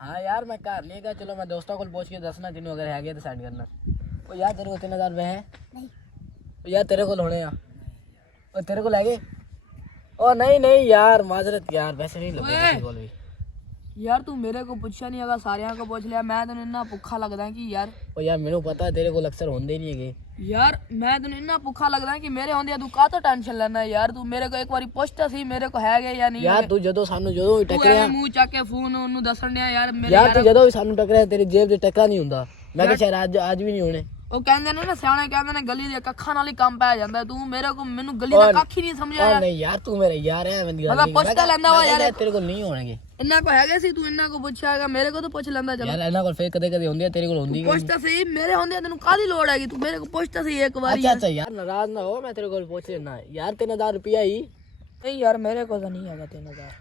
हाँ यार मैं घर लेगा, चलो मैं दोस्तों को पूछ के दसना जिन्हों अगर है तो सेंड करना। ओ यार तेरे को 3000 रुपए है? नहीं। ओ यार तेरे को होने आ, ओ तेरे को लगे? ओ नहीं नहीं यार माजरत यार, वैसे नहीं लगे तेरे को भी। यार तू मेरे को पूछा नहीं, अगर सारे को पूछ लिया मैं तेन इन्ना भुखा लगदा है कि यार। ओ यार मेनू पता है तेरे को अक्सर होंदे ही नहीं है। यार मैं तेन इन्ना भुखा लगदा है कि मेरे होंदे तू का तो टेंशन लेना यार। तू मेरे को एक बारी पुछता सी मेरे को है या नहीं यार तू जदों सानू जदों टकरिया मुंह चक के फोन ओनू दसण दिया यार मेरे यार तू जदों सानू टकरिया तेरी जेब ते टका नहीं हुंदा। मैं कह शायद आज भी नहीं होने। ਉਹ ਕਹਿੰਦੇ ਨੇ ਨਾ ਸਿਆਣੇ ਕਹਿੰਦੇ ਨੇ ਗਲੀ ਦੇ ਕੱਖਾਂ ਨਾਲ ਹੀ ਕੰਮ ਪੈ ਜਾਂਦਾ। ਤੂੰ ਮੇਰੇ ਕੋ ਮੈਨੂੰ ਗਲੀ ਦਾ ਕੱਖ ਹੀ ਨਹੀਂ ਸਮਝਿਆ ਯਾਰ। ਨਹੀਂ ਯਾਰ ਤੂੰ ਮੇਰੇ ਯਾਰ ਹੈ ਮੈਂ ਪੁੱਛਦਾ ਲੈਂਦਾ ਵਾ ਯਾਰ ਤੇਰੇ ਕੋਲ ਨਹੀਂ ਹੋਣਗੇ। ਇੰਨਾ ਕੋ ਹੈਗੇ ਸੀ ਤੂੰ ਇੰਨਾ ਕੋ ਪੁੱਛਿਆ ਹੈਗਾ, ਮੇਰੇ ਕੋ ਤਾਂ ਪੁੱਛ ਲੈਂਦਾ। ਚਲ ਯਾਰ ਇਹਨਾਂ ਕੋਲ ਫੇਰ ਕਦੇ ਕਦੇ ਹੁੰਦੀ ਹੈ, ਤੇਰੇ ਕੋਲ ਹੁੰਦੀ ਨਹੀਂ। ਪੁੱਛਦਾ ਸੀ ਮੇਰੇ ਹੁੰਦੇ ਤੈਨੂੰ ਕਾਹਦੀ ਲੋੜ ਹੈਗੀ, ਤੂੰ ਮੇਰੇ ਕੋ ਪੁੱਛਦਾ ਸੀ ਇੱਕ ਵਾਰੀ। ਅੱਛਾ ਅੱਛਾ ਯਾਰ ਨਾਰਾਜ਼ ਨਾ ਹੋ, ਮੈਂ ਤੇਰੇ ਕੋਲ ਪੁੱਛ ਲੈਣਾ ਯਾਰ 3000 ਰੁਪਇਆ ਹੀ। ਨਹੀਂ ਯਾਰ ਮੇਰੇ ਕੋਲ ਤਾਂ ਨਹੀਂ ਹੈਗਾ 3000।